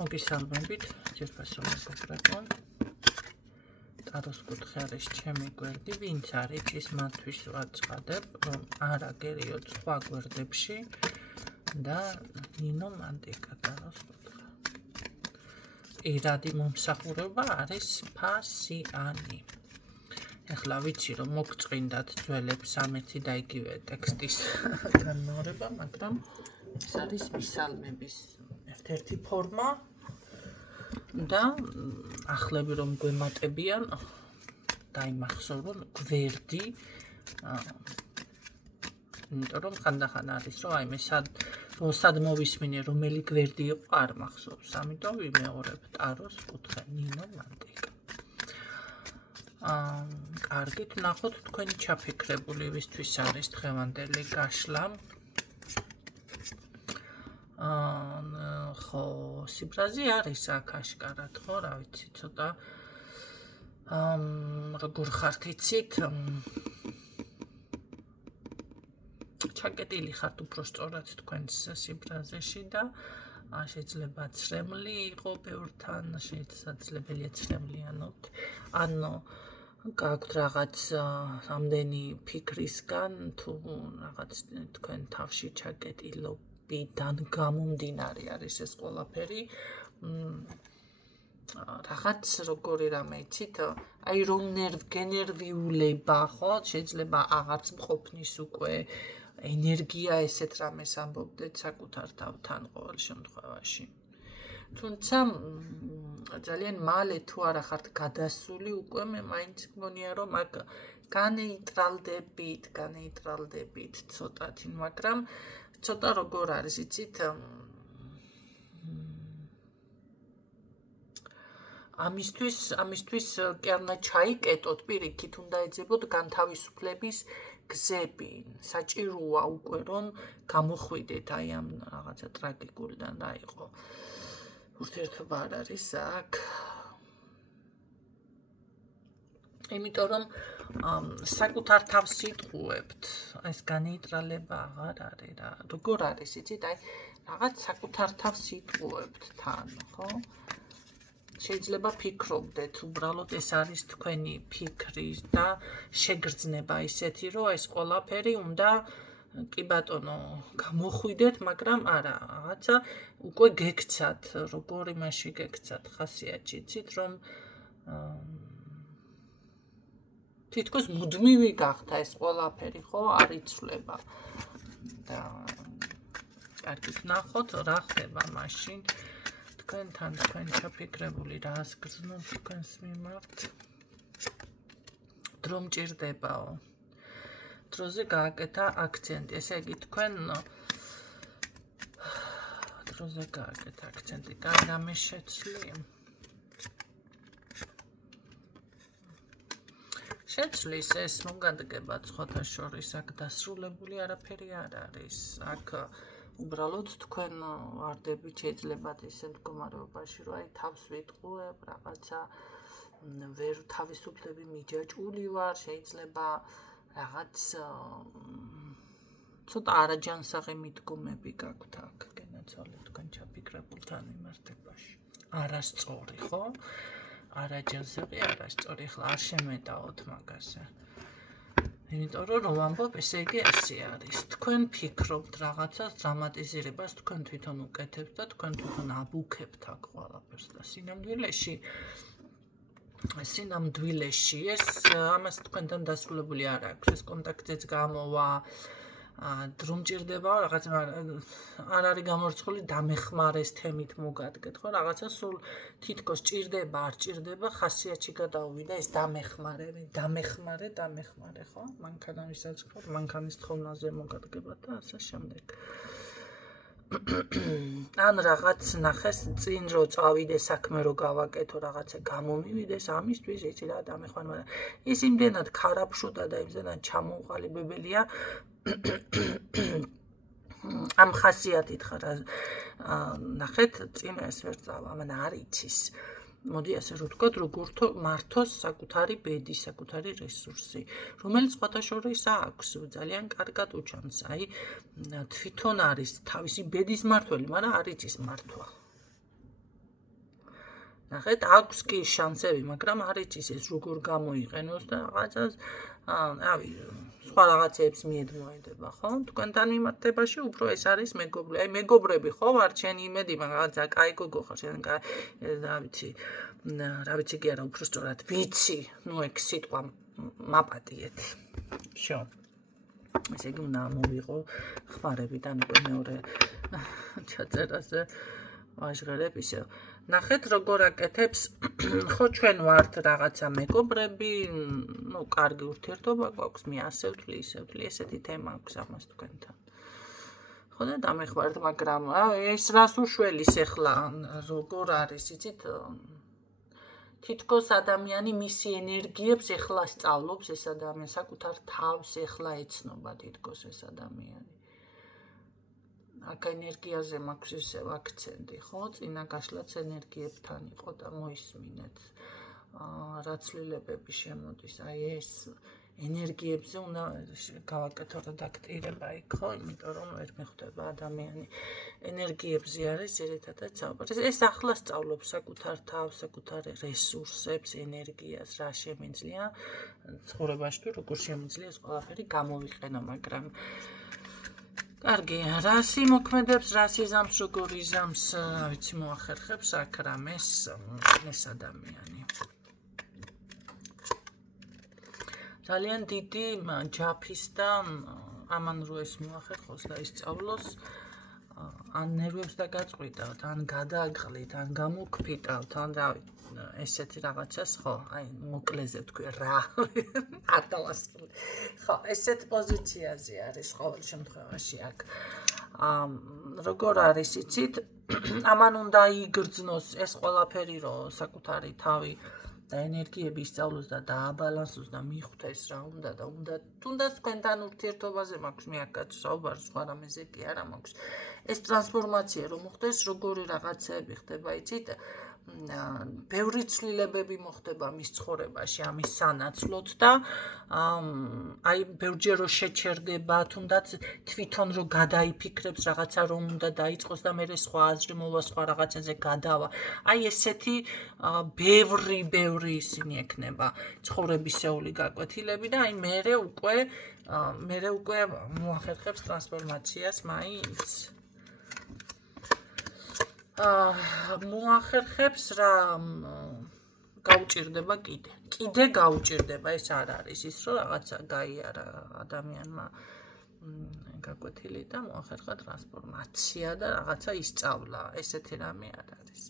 მოგისალმებით, ჯერფასო მეგობრებო. ტაროს კუთხე არის ჩემი გვერდი, ვინც არის ის მათთვის ვაწყადებ, რომ არ აგერიოთ სხვა გვერდებში და ნინო მანტიკა ტაროს კუთხე. პირადი მომსახურება არის ფასიანი. ეხლა ვიცი რომ მოგწყინდათ ძველებს ამეთი და იგივე ტექსტის განმეორება, მაგრამ ეს არის მისალმების ერთ-ერთი ფორმა და ახლები რომ გვემატებიან დაიმახსოვრ რომ გვერდი იმიტომ რომ ხანდახან არის რომ აი მე სად მოვისმინე რომელი გვერდი იყო არ მახსოვს, ამიტომ ვიმეორებ ტაროს კუთხე ნინო მანტიკა. კარგით, ნახოთ თქვენი ჩაფიქრებული ვისთვის არის დღევანდელი გაშლა. ხო, სიბრაზე არის აქ აშკარად, ხო, რა ვიცი, ცოტა როგორ ხართ იცით? ჩაკეტილი ხართ უფრო სწორად თქვენს სიბრაზეში და შეიძლება ცრემლი იყო ბევრთან, შესაძლებელია ცრემლიანოთ. ანუ გაქვთ რაღაც ამდენი ფიქრისგან თუ რაღაც თქვენ თავში ჩაკეტილობიდან გამომდინარე არის ეს ყველაფერი. რაღაც როგორი რამე იცით, აი რომ გენერვიულება, ხო, შეიძლება აღარც მყოფნის უკვე ენერგია ესეთ რამეს ამბობდეთ საკუთარ თავთან ყოველ შემთხვევაში. თუმცა ძალიან მალე თუ არა ხართ გადასული უკვე მე მაინც მგონია რომ აქ განეიტრალდებით ცოტათი, მაგრამ ცოტა როგორ არის იცით ამისთვის კი არ უნდა ჩაიკეტოთ პირიქით უნდა ეძებოთ განთავისუფლების გზები. საჭიროა უკვე რომ გამოხვიდეთ აი ამ რაღაცა ტრაგიკულიდან რა იყო. ურთიერთობა არ არის აქ. იმიტომ რომ საკუთარ თავს იტყუებთ, ეს განეიტრალება აღარ არის რა. როგორ არის იცით, აი რაღაც საკუთარ თავს იტყუებთ თან, ხო? შეიძლება ფიქრობდეთ, უბრალოდ ეს არის თქვენი ფიქრი და შეგრძნება ისეთი, რომ ეს ყველაფერი უნდა კი ბატონო გამოხვიდეთ, მაგრამ არა, რაღაცა უკვე გექცათ, როგორ იმაში გექცათ ხასიათში, იცით, რომ თითქოს მუდმივი გახდა ეს ყველაფერი, ხო, არ იცვლება. და კარგით ნახოთ, რა ხდება მაშინ. თქვენთან თქვენ ჩაფიქრებული რას გრძნობთ თქვენს მიმართ? დრო მჭირდებაო. დროზე გააკეთა აქცენტი, ესე იგი თქვენ დროზე გააკეთა აქცენტი, კაი რამე შეცვლი? შეცვლის ეს მოგადგება სხვათა შორის, აქ დასრულებული არაფერი არ არის. აქ უბრალოდ თქვენ ვარდებით შეიძლებათ ისე მდგომარეობაში, რომ აი თავს ვიტყუებ, რაღაცა ვერ თავისუფლები მიჯაჭვული ვარ, შეიძლება რაღაც ცოტა არაჯანსაღი მიდგომები გაქვთ აქ გენაცვალეთ თქვენ ჩაფიქრებულთან მიმართებაში. არასწორი, ხო? არაჯანსაღი, არასწორი, ახლა არ შემეტაოთ მაგაზე. იმიტომ რომ ვამბობ, ესე იგი ესე არის. თქვენ ფიქრობთ რაღაცას, დრამატიზირებას თქვენ თვითონ უკეთებთ და თქვენ თვითონ აბუქებთ აქ ყველაფერს და სინამდვილეში ეს ამას თქვენთან დასრულებული არ აქვს. ეს კონტაქტიც გამოვა, დრო მჭირდება, რაღაც არ არის გამორიცხული დამეხმარეს თემით მოგადგეთ, ხო? რაღაცა სულ თითქოს ჭირდება, არ ჭირდება, ხასიათში გადაუვიდა ეს დამეხმარე, ხო? მანქანასაც ხო, მანქანის თხოვნაზე მოგადგება და ასე შემდეგ. ან რაღაც ნახეს წინ რო წავიდე საქმე რო გავაკეთო, რაღაცა გამომივიდეს, ამისთვის იცი რა დამეხმარე. ის იმდენად ქარაფშუდა და იმდენად ჩამოუყალიბებელია ამ ხასიათით ხარ. ნახეთ, წინ ეს ვერ წავა, ამან არ იცის. მოდი ასე რომ ვთქვათ, როგორ მართოს საკუთარი ბედი, საკუთარი რესურსი, რომელიც სხვათა შორის აქვს, ძალიან კარგად უჩანს. აი, თვითონ არის თავისი ბედის მართველი, მაგრამ არ იცის მართვა. ნახეთ, აქვს კი შანსები, მაგრამ არ იცის ეს როგორ გამოიყენოს და რაღაცას, სხვა რაღაცებს მიედმოედება, ხო? თქვენთან მიმართებაში უფრო ეს არის მეგობრები. აი მეგობრები ხო ვარ, შენი იმედი, რაღაცა კაი გოგო ხარ, შენ რა ვიცი კი არა, უფრო სწორად ვიცი, ეგ სიტყვა მაპატიეთ. შო. ესე იგი უნდა მოვიღო ხმარებიდან უკვე მეორე ჩაწერაზე ვაჟღერებ ისევ. ნახეთ როგორ აკეთებს, ხო ჩვენ ვართ რაღაცა მეგობრები, კარგი ურთიერთობა გვაქვს, მე ასე ვთვლი, ისე ვთვლი, ესეთი თემა აქვს ამას თქვენთან. ხო და დამეხმართ, მაგრამ ეს რას უშველის ახლა, როგორ არის, იცით, თითქოს ადამიანი მისი ენერგიებს ახლა სწავლობს, ეს ადამიანი საკუთარ თავს ახლა ეცნობა თითქოს ეს ადამიანი. აქ ენერგიაზე მაქვს ისევ აქცენტი, ხო? წინა გაშლაც ენერგიებთან იყო და მოისმინეთ. რა ცვლილებები შემოდის, აი ეს ენერგიებზე უნდა გავაკეთო რედაქტირება იქ, ხო? იმიტომ რომ ვერ მეხვდება ადამიანი ენერგიებზე არის ძირითადად საუბარი. ეს ახლა სწავლობს საკუთარ თავს, საკუთარ რესურსებს, ენერგიას, რა შემიძლია ცხოვრებაში თუ როგორ შემიძლია ეს ყველაფერი გამოვიყენო, მაგრამ კარგი, რასი მოქმედებს, რასი იზამს, როგორ იზამს, რა ვიცი, მოახერხებს აქ რამეს ეს ადამიანი. ძალიან დიდი ჯაფის და ამან რო ეს მოახერხოს და ისწავლოს, ან ნერვებს დაგაწყვიტავთ, ან გადააგყლით, ან გამოგფიტავთ, ან რა ვიცი, ესეთი რაღაცას, ხო, აი მოკლეზე თქვი რა, არ დავასრულე. ხო, ესეთ პოზიციაზე არის ყოველ შემთხვევაში აქ. როგორ არის, იცით, ამან უნდა იგრძნოს ეს ყველაფერი, რომ საკუთარი თავი და ენერგიები ისწავლოს და დააბალანსოს და მიხვდეს რა უნდა და უნდა თუნდაც თქვენთან ურთიერთობაზე მაქვს მე აქ საუბარი, სხვა რამეზე კი არა მაქვს. ეს ტრანსფორმაცია რომ მოხდეს, როგორი რაღაცები ხდება, იცით, ბევრი ცვლილებები მოხდება მის ცხოვრებაში ამის სანაცვლოდ და აი ბევრჯერ რო შეჩერდება, თუნდაც თვითონ რო გადაიფიქრებს რაღაცა რომ უნდა დაიწყოს და მერე სხვა აზრი მოვა, სხვა რაღაცაზე გადავა. აი ესეთი ბევრი ისინი ექნება ცხოვრებისეული გაკვეთილები და აი მერე უკვე მოახერხებს ტრანსფორმაციას მაინც. მოახერხებს რა გაუჭირდება კიდე გაუჭირდება, ეს არ არის ის რომ რაღაცა გაიარა ადამიანმა გაკვეთილი და მოახერხა ტრანსფორმაცია და რაღაცა ისწავლა, ესეთი რამე არ არის.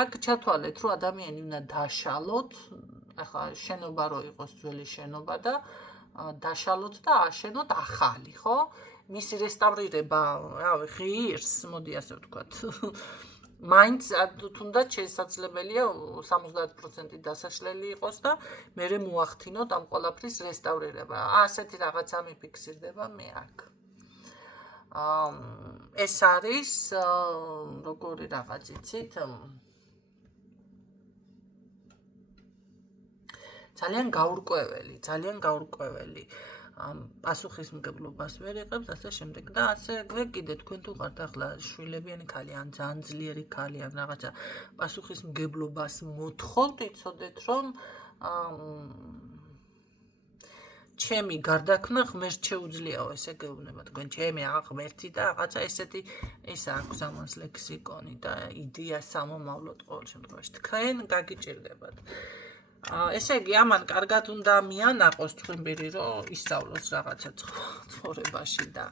აქ ჩათვალეთ რომ ადამიანი უნდა დაშალოთ, ახლა შენობა რო იყოს ძველი შენობა და დაშალოთ და აშენოთ ახალი, ხო? მისი რესტავრირება, რავი, ღირს, მოდი ასე ვთქვათ. მაინც თუნდაც შესაძლებელია 70% დასაშლელი იყოს და მერე მოახდინოთ ამ ყველაფრის რესტავრირება. ასეთი რაღაცა მიფიქსირდება მე აქ. ეს არის როგორი რაღაც იცით? ძალიან გაურკვეველი. პასუხისმგებლობას ვერ იღებს, ასე შემდეგ და ასე კიდე თქვენ თუ ხართ ახლა შვილებიანი ქალი, ან ძალიან ძლიერი ქალი, ან რაღაცა პასუხისმგებლობას მოთხოვთ, იცოდეთ რომ ჩემი გარდაქმნა ღმერთ შეუძლიაო, ესე გეუბნება თქვენ, ჩემი ღმერთი და რაღაცა ესეთი ეს აქვს ამას ლექსიკონი და იდეა სამომავლოდ ყოველ შემთხვევაში თქვენ გაგიჭირდებათ. ესე იგი, ამან კარგად უნდა მიანაყოს თქვენბირი, რომ ისწავლოს რაღაცა ცხოვრებაში და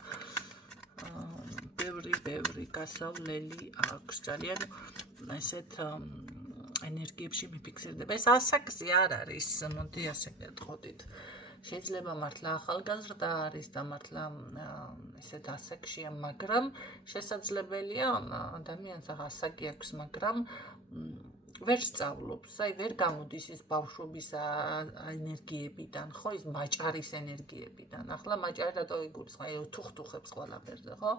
ბევრი გასავლელი აქვს. ძალიან ესეთ ენერგიებში მიფიქსირდება. ეს ასაკზე არ არის, მოდი ასე გეტყოდით. შეიძლება მართლა ახალგაზრდა არის და მართლა ესეთ ასაკშია, მაგრამ შესაძლებელია ადამიანს ასაკი აქვს, მაგრამ ვერ სწავლობს, აი ვერ გამოდის ის ბავშვობის ენერგიებიდან, ხო, ის მაჭარის ენერგიებიდან. ახლა მაჭარი რატო იგულისხმება? აი თუხტუხებს ყველაფერზე, ხო?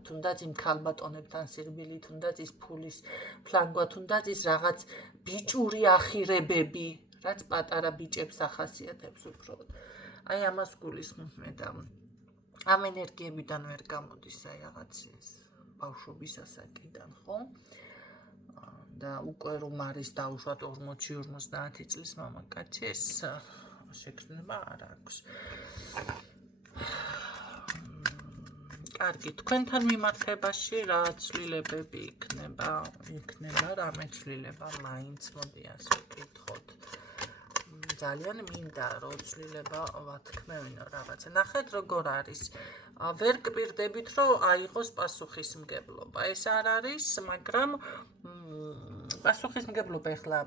თუნდაც იმ ქალბატონებთან სირბილი, თუნდაც ის ფულის ფლანგვა, თუნდაც ის რაღაც ბიჭური ახირებები, რაც პატარა ბიჭებს ახასიათებს უბრალოდ. აი ამას გულისხმობ მე და ამ ენერგიებიდან ვერ გამოდის აი რაღაც ის ბავშვობის ასაკიდან, ხო? და უკვე რომ არის დაუშვათ 40-50 წლის მამაკაცი, ეს შეგრძნება არ აქვს. კარგი, თქვენთან მიმართებაში რა ცვლილებები იქნება, რამე ცვლილება მაინც მოდი ასე ვკითხოთ. ძალიან მინდა რომ ცვლილება ვათქმევინო რაღაცა. ნახეთ როგორ არის. ვერ გპირდებით რომ აიღოს პასუხისმგებლობა. ეს არ არის, მაგრამ პასუხისმგებლობა ეხლა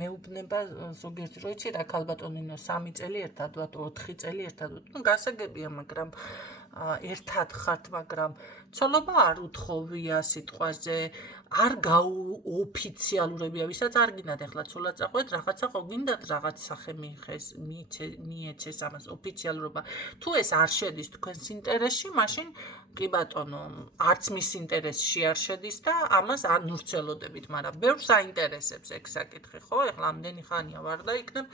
მეუბნება ზოგიერთი რო იცი რა ქალბატონინო 3 წელი ერთად ვართ, 4 წელი ერთად ვართ. ნუ გასაგებია, მაგრამ ერთად ხართ, მაგრამ ცოლობა არ უთხოვია სიტყვაზე, არ გაუოფიციალურებია, ვისაც არ გინდათ ეხლა ცოლად წაყვეთ, რაღაცა ხო გინდათ რაღაც სახე მიეცეს ამას ოფიციალურობა. თუ ეს არ შედის თქვენს ინტერესში, მაშინ კი ბატონო, არც მის ინტერესში არ შედის და ამას არ ნურცელოდებით, მაგრამ ბევრს აინტერესებს ეგ საკითხი, ხო? ეხლა ამდენი ხანია ვარ და იქნებ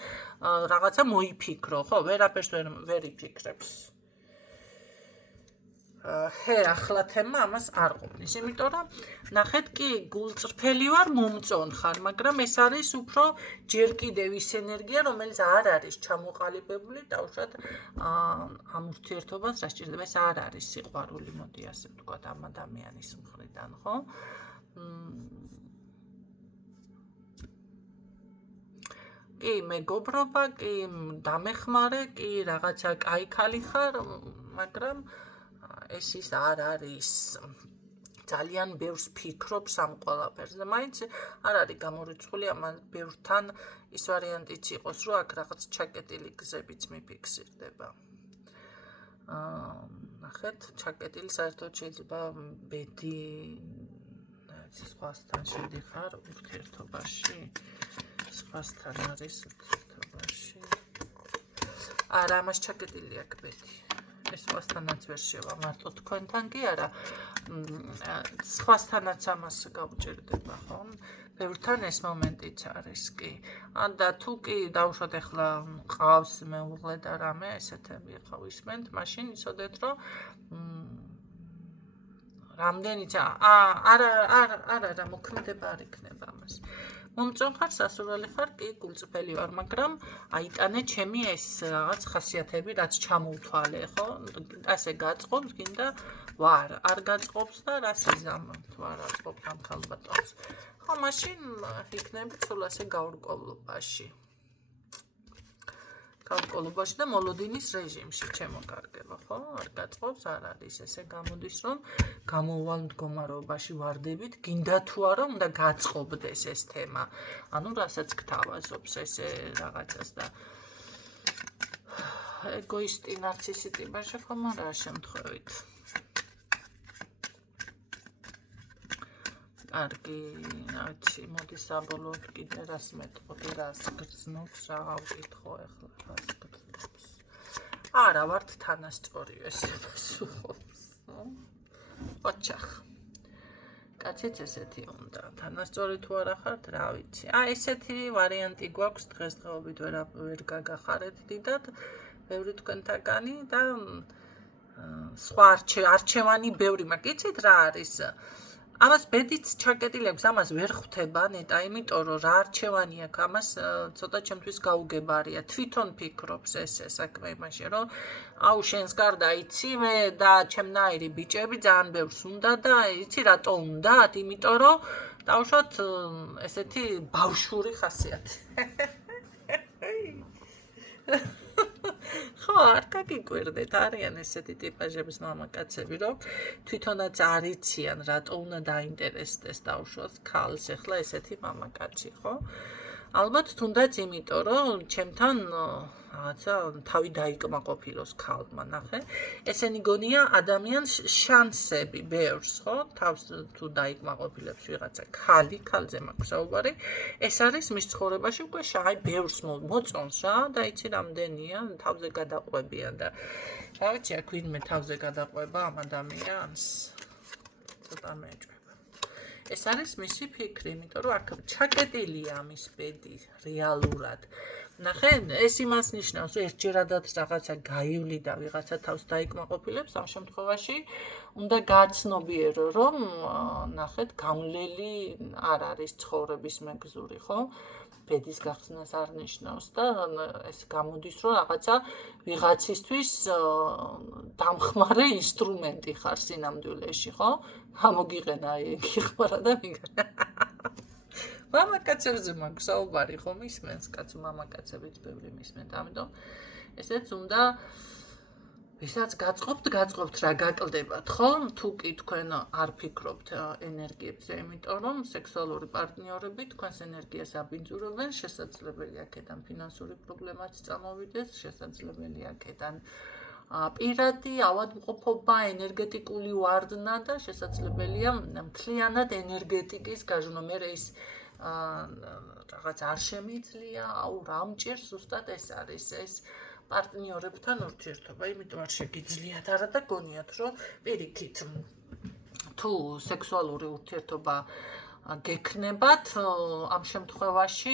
რაღაცა მოიფიქრო, ხო? ვერაფერს ვერ იფიქრებს. ახლა თემა ამას არ ყოფნის, იმიტომ რომ ნახეთ კი გულწრფელი ვარ, მომწონ ხარ, მაგრამ ეს არის უფრო ჯერ კიდევ ის ენერგია, რომელიც არ არის ჩამოყალიბებული დაუშვათ ამ ურთიერთობას, რა სჭირდება, ეს არ არის სიყვარული, მოდი ასე ვთქვათ, ამ ადამიანის მხრიდან, ხო? კი მეგობრობა, კი დამეხმარე, კი რაღაცა კაი ქალი ხარ, მაგრამ ეს ის არ არის. ძალიან ბევრს ფიქრობს ამ ყველაფერზე. მაინც არ არის გამორიცხული ამან ბევრთან ის ვარიანტიც იყოს, რომ აქ რაღაც ჩაკეტილი გზებიც მიფიქსირდება. ნახეთ, ჩაკეტილი საერთოდ შეიძლება ბედი სხვასთან შედიხარ ურთიერთობაში. სხვასთან არის ურთიერთობაში. არა, ამას ჩაკეტილი აქვს ბედი. ეს სხვასთანაც ვერ შევა, მარტო თქვენთან კი არა, სხვასთანაც ამას გაუჭირდება, ხო? ბევრთან ეს მომენტიც არის კი. და თუ კი დავუშვათ ახლა ყავს მეუღლე და რამე ესეთები ხო ვისმენთ, მაშინ იცოდეთ რომ რამდენიც არა მოქმედება არ იქნება ამას. მომწონ ხარ, სასურველი ხარ, კი გულწრფელი ვარ, მაგრამ აიტანე ჩემი ეს რაღაც ხასიათები, რაც ჩამოვთვალე, ხო? ასე გაწყობს, გინდა ვარ, არ გაწყობს და რას იზამთრ, ვარ აწყობს ამ ხალბატონს. ხო, მაშინ იქნები სულ ასე გაურკვევლობაში. გაურკვევლობაში და მოლოდინის რეჟიმში ჩემოგარგება, ხო? არ გაწყობს, არ არის, ესე გამოდის, რომ გამოუვალ მდგომარეობაში ვარდებით, გინდა თუ არა, უნდა გაწყობდეს ეს თემა. ანუ რასაც გთავაზობს ესე რაღაცას და ეგოისტი, ნარცისი ტიპაში ხომ არა შემთხვევით. კარგი, რაიცი, მოდი საბოლოოდ კიდე რას მეტყობი, რას გრძნობს, რა გავკითხო ახლა, რას გრძნობს. არა, ვართ თანასწორი ესე პასუხობს. ოჩახ. კაციც ესეთი უნდა, თანასწორი თუ არა ხართ, რა ვიცი. ესეთი ვარიანტი გვაქვს დღესდღეობით ვერ გაგახარეთ დიდად, ბევრი თქვენთაგანი და სხვა არჩევანი ბევრი, მაგრამ იცით რა არის? ამას ბედიც ჩაკეტილი აქვს, ამას ვერ ხვდება ნეტა, იმიტომ რომ რა არჩევანი აქვს, ამას ცოტა ჩემთვის გაუგებარია. თვითონ ფიქრობს ესე საქმე იმაში, რომ აუ შენს გარდა იცი მე და ჩემნაირი ბიჭები ძალიან ბევრს უნდა და იცი რატო უნდათ? იმიტომ რომ დავუშვათ ესეთი ბავშვური ხასიათი. ხო, არ გაგიკვირდეთ, არიან ესეთი ტიპაჟების მამაკაცები, რომ თვითონაც არ იციან, რატო უნდა დაინტერესდეს დავუშვათ ქალს, ახლა ესეთი მამაკაცი, ხო? ალბათ თუნდაც იმიტომ, რომ ჩემთან რაღაცა თავი დაიკმაყოფილოს ქალმა, ნახე. ესენი გონია ადამიანს შანსები ბევრს, ხო? თავს თუ დაიკმაყოფილებს ვიღაცა ქალზე მაქვს საუბარი, ეს არის მის ცხოვრებაში უკვე შაი ბევრს მოწონს რა და იცი რამდენია, თავზე გადაყვებიან და რა ვიცი, აქ ვინმე თავზე გადაყვება ამ ადამიანს. ცოტა მეჭვება. ეს არის მისი ფიქრი, იმიტომ რომ აქ ჩაკეტილია მის ბედი რეალურად. ნახე, ეს იმას ნიშნავს, რომ ერთჯერადად რაღაცა გაივლი და ვიღაცა თავს დაიკმაყოფილებს, ამ შემთხვევაში უნდა გააცნობიერო, რომ ნახეთ, გამლელი არ არის ცხოვრების მეგზური, ხო? ბედის გახსნას არ ნიშნავს და ეს გამოდის, რომ რაღაცა ვიღაცისთვის დამხმარე ინსტრუმენტი ხარ სინამდვილეში, ხო? გამოგიყენა, გიხმარა და მიგა. მამაკაცებზე მაქვს საუბარი, ხო მისმენს, კაცო მამაკაცებიც ბევრი მისმენთ, ამიტომ ესეც უნდა ვისაც გაწყობთ რა გაკლდებათ, ხო? თუ კი თქვენ არ ფიქრობთ ენერგიებზე, იმიტომ რომ სექსუალური პარტნიორები თქვენს ენერგიას აბინძურებენ, შესაძლებელია აქედან ფინანსური პრობლემაც წამოვიდეს, შესაძლებელია აქედან პირადი ავადმყოფობა, ენერგეტიკული ვარდნა და შესაძლებელია მთლიანად ენერგეტიკის გაჟღერმა. მე ის რაღაც არ შემიძლია, რა მჭირს, ზუსტად ეს არის ეს პარტნიორებთან ურთიერთობა, იმიტომ არ შეგიძლიათ არა და გონიათ, რომ პირიქით თუ სექსუალური ურთიერთობა გექნებათ, ამ შემთხვევაში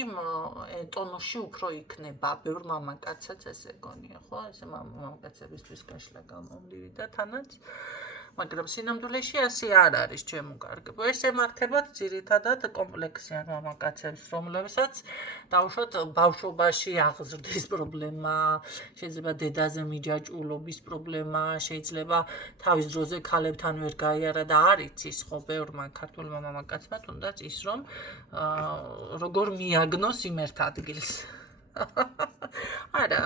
ტონუსში უფრო იქნება, ბევრ მამაკაცსაც ესე გონია, ხო? ესე მამაკაცებისთვის გაშლა გამომდივი და თანაც მაგრამ სინამდვილეში ასე არ არის, ჩემო კარგებო. ეს ემართებათ ძირითადად კომპლექსიან მამაკაცებს, რომლებსაც დავუშვათ ბავშვობაში აღზრდის პრობლემა, შეიძლება დედაზე მიჯაჭვულობის პრობლემა, შეიძლება თავის დროზე ქალებთან ვერ გაიარა და არ იცის ხო ბევრმა ქართულმა მამაკაცმა, თუნდაც ის რომ როგორ მიაგნოს იმ ერთ ადგილს. არა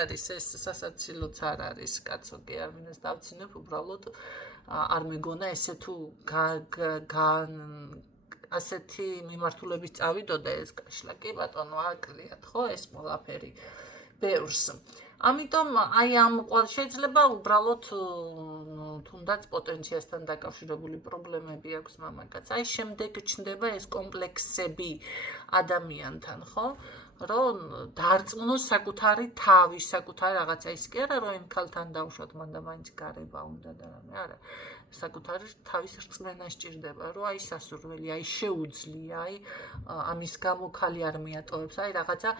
არის ეს სასაცილოც არ არის, კაცო კი არ მინდა დავცინებ, უბრალოდ არ მეგონა ესე თუ ასეთი მიმართულების წავიდოდა ეს გაშლა, კი ბატონო, აკლიათ, ხო, ეს ყველაფერი ბევრს. ამიტომ აი ამ შეიძლება უბრალოდ თუნდაც პოტენციასთან დაკავშირებული პრობლემები აქვს მამაკაცს. აი შემდეგ ჩნდება ეს კომპლექსები ადამიანთან, ხო? რომ დარწმუნოს საკუთარი თავი, საკუთარი რაღაცა ის კი არა, რომ იმ ქალთან დავუშვათ, მან და მაინც გარება უნდა და რამე, არა. საკუთარი თავის რწმენა სჭირდება, რომ აი სასურველი, აი შეუძლია, აი ამის გამო ქალი არ მიატოვებს, აი რაღაცა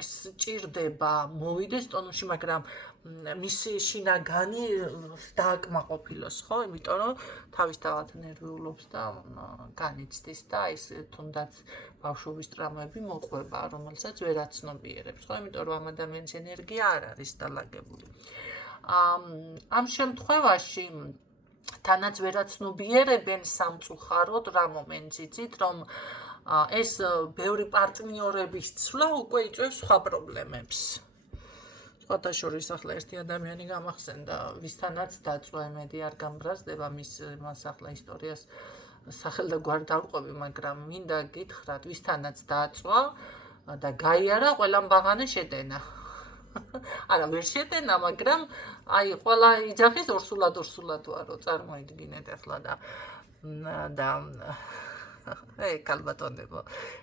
ეს სჭირდება, მოვიდეს ტონუსში, მაგრამ მისი შინაგანი დააკმაყოფილოს, ხო? იმიტომ რომ თავისთავად ნერვიულობს და განიცდის და აი ეს თუნდაც ბავშვობის ტრამვები მოყვება, რომელსაც ვერ აცნობიერებს, ხო? იმიტომ რომ ამ ადამიანის ენერგია არ არის დალაგებული. ამ შემთხვევაში თანაც ვერ აცნობიერებენ სამწუხაროდ რა მომენტს იცით, რომ ეს ბევრი პარტნიორების ცვლა უკვე იწვევს სხვა პრობლემებს. სხვათა შორის ახლა ერთი ადამიანი გამახსენდა, ვისთანაც დაწვა, იმედი არ გამბრაზდება მას ახლა ისტორიას სახელ და გვარი დავყვები, მაგრამ მინდა გითხრათ, ვისთანაც დაწვა და გაიარა, ყველამ ბაღანე შეტენა. არა, ვერ შეტენა, მაგრამ აი ყველა იძახის ორსულად ვარო, წარმოიდგინეთ ახლა და კალბატონებო,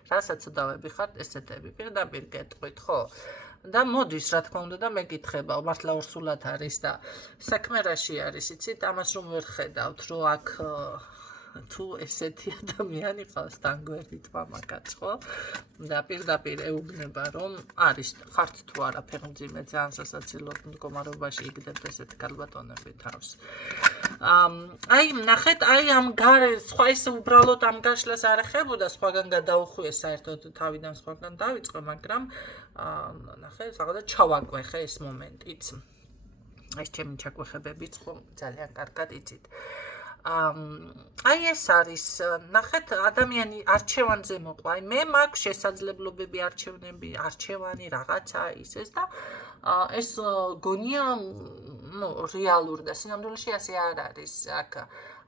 რასაც უდავები ხართ, ესეთები პირდაპირ გეტყვით, ხო? და მოდის, რა თქმა უნდა და მეკითხება, მართლა ორსულად არის და საქმე რაში არის, იცით, ამას რომ ვერ ხედავთ, რომ აქ თუ ესეთი ადამიანი ყავს დანგვერდით მამაკაც, ხო? და პირდაპირ ეუბნება, რომ არის ხართ თუ არა ფეხმძიმე ძალიან სასაცილო მდგომარეობაში იგდებთ ესეთი კალბატონები თავს. აი, ნახეთ, აი ამ სხვა ის უბრალოდ ამ გაშლას არ ეხებოდა, სხვაგან გადაუხვიე საერთოდ თავიდან სხვაგან დავიწყე, მაგრამ ნახე, რაღაცა ჩავაკვეხე ეს მომენტიც. ეს ჩემი ჩაკვეხებებიც ხო ძალიან კარგად იცით. აი ეს არის, ნახეთ, ადამიანი არჩევანზე მოყვა, აი მე მაქვს შესაძლებლობები, არჩევანი, რაღაცა ისეს და ეს გონია, რეალური და სინამდვილეში ასე არ არის, აქ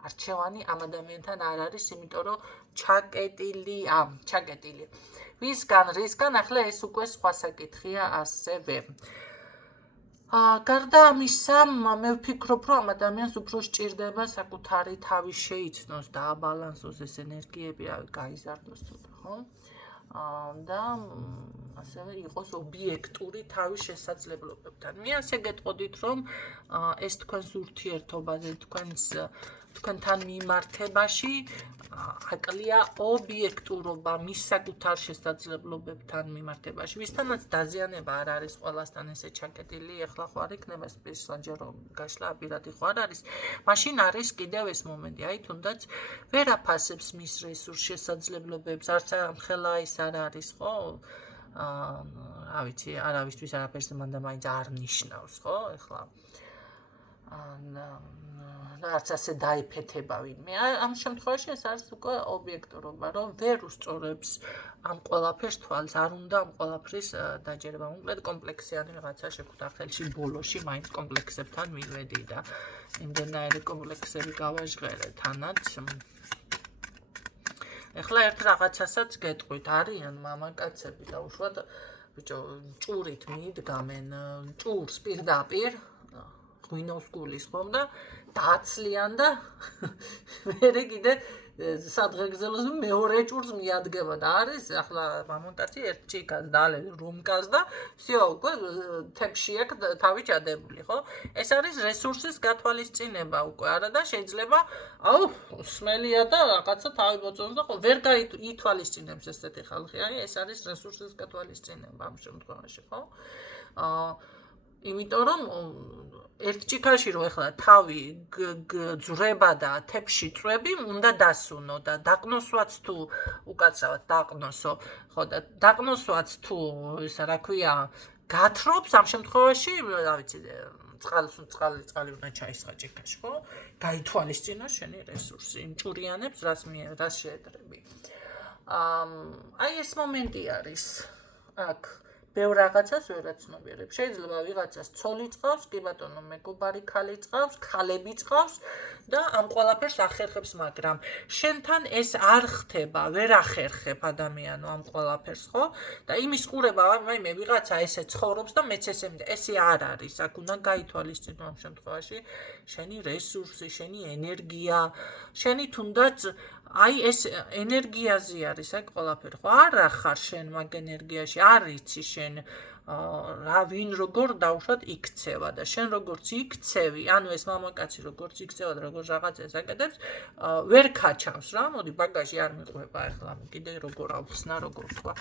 არჩევანი ამ ადამიანთან არ არის, იმიტომ რომ ჩაკეტილი. რისგან, ახლა ეს უკვე სხვა საკითხია ასევე. გარდა ამისა, მე ვფიქრობ, რომ ამ ადამიანს უფრო სჭირდება საკუთარი თავი შეიცნოს და აბალანსოს ეს ენერგიები, გაიზარდოს ცოტა, ხო? და ასევე იყოს ობიექტური თავის შესაძლებლობებთან. მე ასე გეტყოდით, რომ ეს თქვენს ურთიერთობაზე, თქვენთან მიმართებაში აკლია ობიექტურობა მის საკუთარ შესაძლებლობებთან მიმართებაში. ვისთანაც დაზიანება არ არის ყველასთან ესე ჩაკეტილი, ეხლა ხო არ იქნება სპეციალჯერო გაშლა აპირადი ხო არ არის. მაშინ არის კიდევ ეს მომენტი, აი თუნდაც ვერ აფასებს მის რესურს შესაძლებლობებს, არც ხელა ის არ არის, ხო? რა ვიცი, არავისთვის არაფერს მანდა მაინც არ ნიშნავს, ხო? ეხლა რაც ასე დაიფეთება ვინმე. ამ შემთხვევაში ეს არის უკვე ობიექტურობა, რომ ვერ უსწორებს ამ ყველაფერს თვალს, არ უნდა ამ ყველაფრის დაჯერება. მოკლედ კომპლექსიანი რაღაცა შეგვხვდა ხელში ბოლოში, მაინც კომპლექსებთან მივედი და იმდენაირი კომპლექსები გავაჟღერე თანაც. ეხლა ერთ რაღაცასაც გეტყვით, არიან მამაკაცები და უშუალოდ ბიჭო, ჭურით მიდგამენ, ჭურს პირდაპირ ღვინოს გულისხმობ და დააცლიან და მერე კიდე სადღეგრძელოს მეორე ჭურს მიადგება და არის ახლა მამაკაცი ერთ ჩიკას დალე რომკას და всё უკვე თებში აქვს თავი ჩადებული, ხო? ეს არის რესურსის გათვალისწინება უკვე არა და შეიძლება აუ სმელია და რაღაცა თავი მოწონს და ხო ვერ გაითვალისწინებს ესეთი ხალხი. აი ეს არის რესურსის გათვალისწინება ამ შემთხვევაში, ხო? იმიტომ რომ ერთ ჭიქაში რომ ეხლა თავი ძვრება და თებში წვები უნდა დასუნო და დაყნოსვაც თუ უკაცრავად დაყნოსო, ხო და დაყნოსვაც თუ ისა რა ქვია გათრობს ამ შემთხვევაში, რა ვიცი, წყალი უნდა ჩაისხა ჭიქაში, ხო? გაითვალისწინო შენი რესურსი, იმ ჭურიანებს რას შეედრები. აი ეს მომენტი არის აქ ბევრ რაღაცას ვერ აცნობიერებ. შეიძლება ვიღაცას ცოლი წყავს, კი ბატონო, მეგობარი ქალი წყავს, ქალები წყავს და ამ ყველაფერს ახერხებს, მაგრამ შენთან ეს არ ხდება, ვერ ახერხებ ადამიანო ამ ყველაფერს, ხო? და იმის ყურება, აი მე ვიღაცა ესე ცხოვრობს და მეც ესე ესე არ არის. აქ უნდა გაითვალისწინო ამ შემთხვევაში შენი რესურსი, შენი ენერგია, შენი თუნდაც აი ეს ენერგიაზე არის აქ ყველაფერი, ხო? არა ხარ შენ მაგ ენერგიაში, არ იცი შენ რა ვინ როგორ დავუშვათ იქცევა და შენ როგორც იქცევი, ანუ ეს მამაკაცი როგორც იქცევა და როგორც რაღაცას აკეთებს, ვერ ქაჩავს რა, მოდი ბაგაჟი არ მიყვება ახლა კიდე როგორ ავხსნა, როგორ თქვა.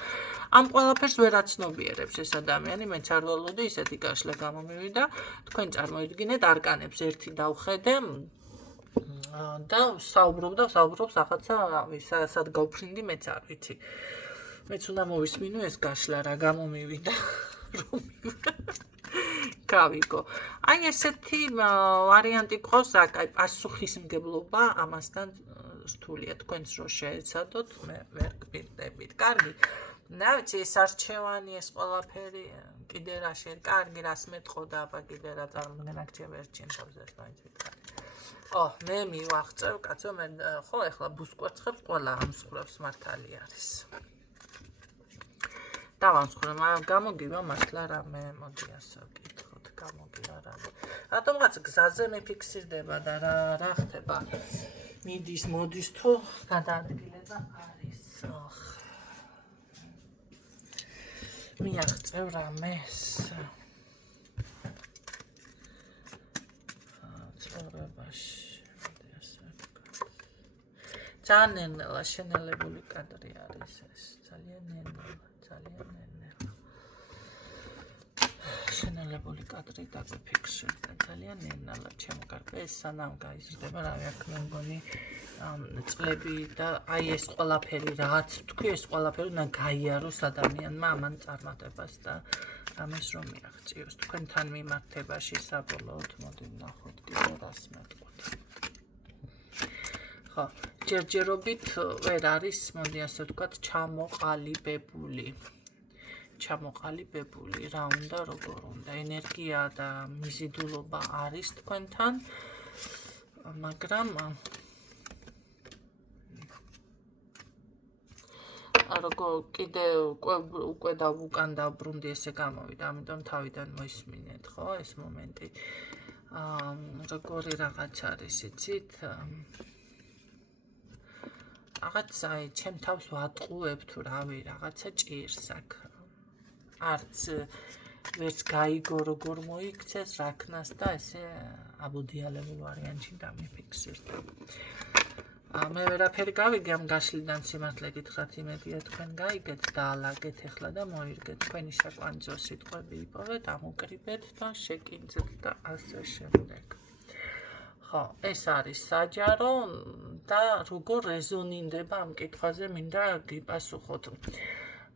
ამ ყველაფერს ვერ აცნობიერებს ეს ადამიანი, მეც არ ველოდი ისეთი გაშლა გამომივიდა, თქვენ წარმოიდგინეთ არკანებს ერთი დავხედე და საუბრობს რაღაცა, სად გავფრინდი, მეც არ ვიცი. მეც უნდა მოვისმინო ეს გაშლა რა გამომივიდა. გავიგო. აი ესეთი ვარიანტი ყავს აქ, აი პასუხისმგებლობა ამასთან რთულია. თქვენც რო შეეცადოთ, მე ვერ გპირდებით. კარგი. რა ვიცი, ეს არჩევანი, ეს ყველაფერი კიდე რა კარგი რას მეტყოდა, აბა კიდე რა წარმოგენა გჭირდება ერთ ჩემს ეს მაინც ვიტყარი. მე მივახწევ, კაცო, მე ხო ეხლა ბუსკვერცხებს ყველა ამსხვრევს მართალი არის. დავამსხვრევ, მაგრამ გამოგივა მართლა რამე, მოდი ასე ვკითხოთ, გამოგივა რამე. რატომღაც გზაზე მიფიქსირდება და რა ხდება? მიდის, მოდის თუ გადაადგილება არის. მიაღწევ რამეს. ცხოვრებაში. ძალიან ნენელა შენელებული კადრი არის ეს, ძალიან ნენელა. შენელებული კადრი დაგვიფიქსირდა, ძალიან ნენელა, ჩემო კარგი, ეს სანამ გაიზრდება, რავი აქ მე მგონი წლები და აი ეს ყველაფერი რაც თქვი, ეს ყველაფერი უნდა გაიაროს ადამიანმა ამან წარმატებას და ამას რომ მიაღწიოს თქვენთან მიმართებაში საბოლოოდ მოდი ვნახოთ კიდე რას მეტყოთ. ხო, ჯერჯერობით ვერ არის, მოდი ასე ვთქვათ, ჩამოყალიბებული, რა უნდა, როგორ უნდა, ენერგია და მიზიდულობა არის თქვენთან, მაგრამ როგორ კიდე უკვე და უკან დაბრუნდი ესე გამოვიდა, ამიტომ თავიდან მოისმინეთ, ხო, ეს მომენტი. როგორი რაღაც არის, იცით? რაღაცა ჩემ თავს ვატყუებ თუ რავი, რაღაცა ჭირს აქ. არც ვერც გაიგო როგორ მოიქცეს რაქნას და ესე აბოდიალებულ ვარიანტში დამიფიქსირდა. მე ვერაფერი გავიგე ამ გაშლიდან სიმართლე გითხრათ იმედია თქვენ გაიგეთ და ალაგეთ ახლა და მოირგეთ თქვენი საკვანძო სიტყვები იპოვეთ ამუკრიბეთ და შეკინძეთ და ასე შემდეგ ხო ეს არის საჯარო და როგორ რეზონირდება ამ კითხვაზე მინდა გიპასუხოთ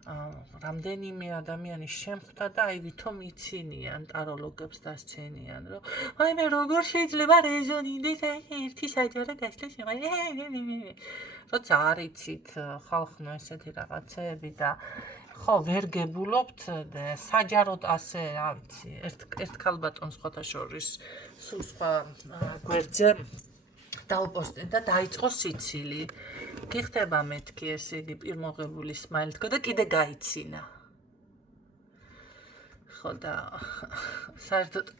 რამდენიმე ადამიანის შემხვდა და აი ვითომ იცინიან ტაროლოგებს დასცენიან რომ აი მე როგორ შეიძლება რეზონირდეს ერთი საჯარო გაშლა შემიძლია როცა არ იცით ხალხნო ესეთი რაღაცეები და ხო ვერ გებულობთ საჯაროდ ასე რა ვიცი ერთ ქალბატონს სხვათა შორის სულ სხვა გვერდზე დაუპოსტე და დაიწყო სიცილი გიხდება მეთქი ესე იგი პირმოღებული სმაილი თქო და კიდე გაიცინა ხო და საერთოდ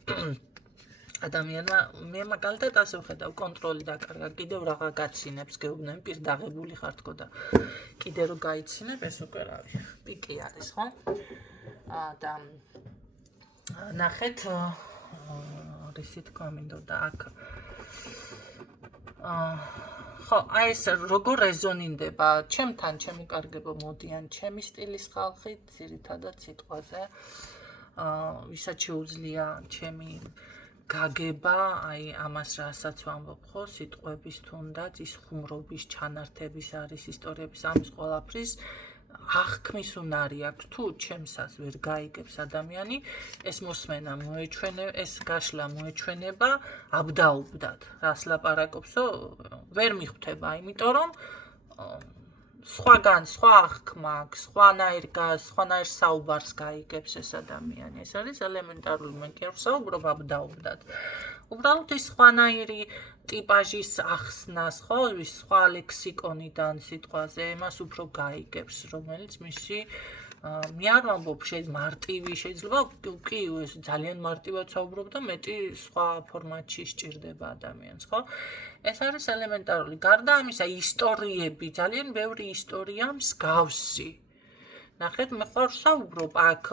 ადამიანმა მე მაგალითად ასე ვხედავ კონტროლი დაკარგა კიდევ რაღა გაცინებს გეუბნები პირდაღებული ხარ თქო და კიდე რო გაიცინებ ეს უკვე რავი პიკი არის ხო და ნახეთ რისი თქვა მინდოდა აქ ხო აი ეს როგორ რეზონირდება ჩემთან ჩემი კარგებო მოდიან ჩემი სტილის ხალხი ძირითადად სიტყვაზე ვისაც შეუძლია ჩემი გაგება აი ამას რასაც ვამბობ ხო სიტყვების თუნდაც ის ხუმრობის ჩანართების არის ისტორიების ამის ყველაფრის აღქმის უნარი აქვს თუ ჩემსას ვერ გაიგებს ადამიანი ეს მოსმენა მოეჩვენება ეს გაშლა მოეჩვენება აბდაუბდად რას ლაპარაკობსო ვერ მიხვდება იმიტომ რომ სხვაგან სხვა აღქმა აქვს სხვანაირ საუბარს გაიგებს ეს ადამიანი ეს არის ელემენტარული მე კი არ ვსაუბრობ აბდაუბდად უბრალოდ ის სხვანაირი ტიპაჟის ახსნას ხო ის სხვა ლექსიკონიდან სიტყვაზე იმას უფრო გაიგებს რომელიც მისი მე არ ვამბობ მარტივი შეიძლება კი ეს ძალიან მარტივად საუბრობ და მეტი სხვა ფორმატში სჭირდება ადამიანს ხო ეს არის ელემენტარული გარდა ამისა ისტორიები ძალიან ბევრი ისტორია მსგავსი ნახეთ მე ხარ საუბრობ აქ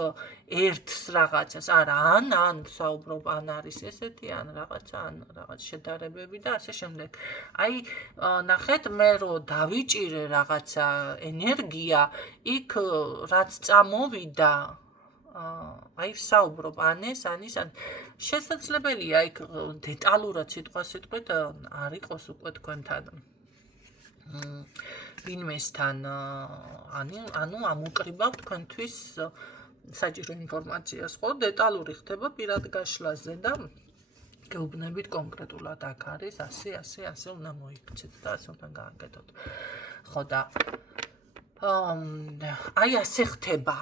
ერთს რაღაცას არა ან საუბრობ ან არის ესეთი ან რაღაც შედარებები და ასე შემდეგ აი ნახეთ მე რო დავიჭირე რაღაცა ენერგია იქ რაც წამოვიდა აი საუბრობ ან ის შესაძლებელია იქ დეტალურად სიტყვით არ იყოს უკვე თქვენთან ვინმესთან ანუ ამუკრიბავ თქვენთვის საჭირო ინფორმაციას ხო დეტალური ხდება პირად გაშლაზე და გეუბნებით კონკრეტულად აქ არის ასე უნდა მოიქცეთ და ასე უნდა გააკეთოთ ხო და აი ასე ხდება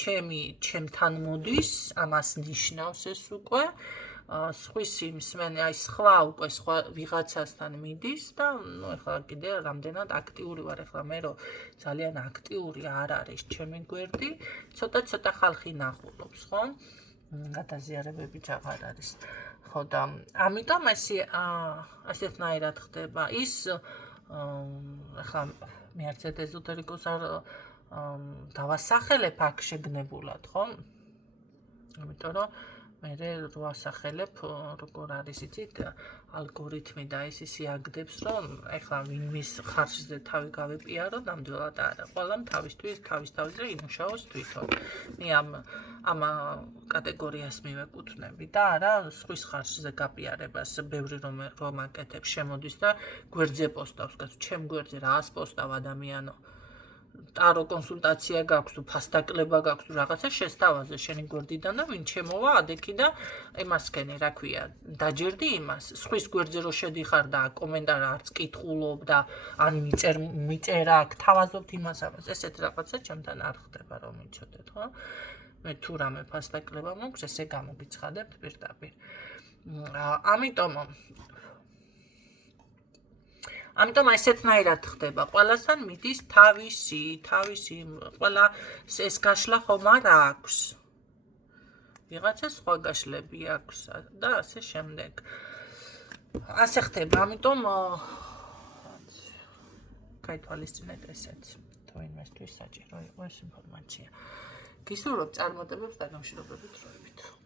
ჩემთან მოდის ამას ნიშნავს ეს უკვე სხვისი მსმენე აი სხვა უკვე სხვა ვიღაცასთან მიდის და ნუ ახლა კიდე რამდენად აქტიური ვარ ახლა მე რომ ძალიან აქტიური არ არის ჩემი გვერდი ცოტა ხალხი ნახულობს ხო გადაზიარებებიც აღარ არის ხო და ამიტომ ასეთნაირად ხდება ის ახლა მე არც ეზოტერიკოს არ დავასახელებ აქ შეგნებულად ხო იმიტომ რომ მე რო ასახელებ როგორ არის იცით ალგორითმი და ის იაგდებს რომ ეხლა ვინმის ხარჯზე თავი გავეპიარო ნამდვილად არა ყველამ თავისთვის თავზე იმუშაოს თვითონ მე ამ კატეგორიას მივეკუთვნები და არა სხვის ხარჯზე გაპიარებას ბევრი რომ აკეთებ შემოდის და გვერდზე პოსტავს ჩემ გვერდზე რას პოსტავ ადამიანო ტარო კონსულტაცია გაქვს თუ ფასდაკლება გაქვს თუ რაღაცა შესთავაზე შენი გვერდიდან და ვინ შემოვა ადექი და იმასქენი რა ქვია დაჯერდი იმას სხვის გვერდზე რო შედიხარ და კომენტარ არც კითხულობ და ან მიწერა აქ თავაზობთ იმას ამას ესეთ რაღაცა ჩემთან არ ხდება რომ იცოდეთ ხო მე თუ რამე ფასდაკლება მაქვს ესე გამოგიცხადებთ პირდაპირ ამიტომ ესეთნაირად ხდება ყველასთან მიდის თავისი ყველა ეს გაშლა ხომ არ აქვს ვიღაცა სხვა გაშლები აქვს და ასე შემდეგ ასე ხდება ამიტომ გაითვალისწინეთ ესეც თვინმესთვის საჭირო იყო ეს ინფორმაცია გისურვებთ წარმატებებს და გამშვიდობებით დროებით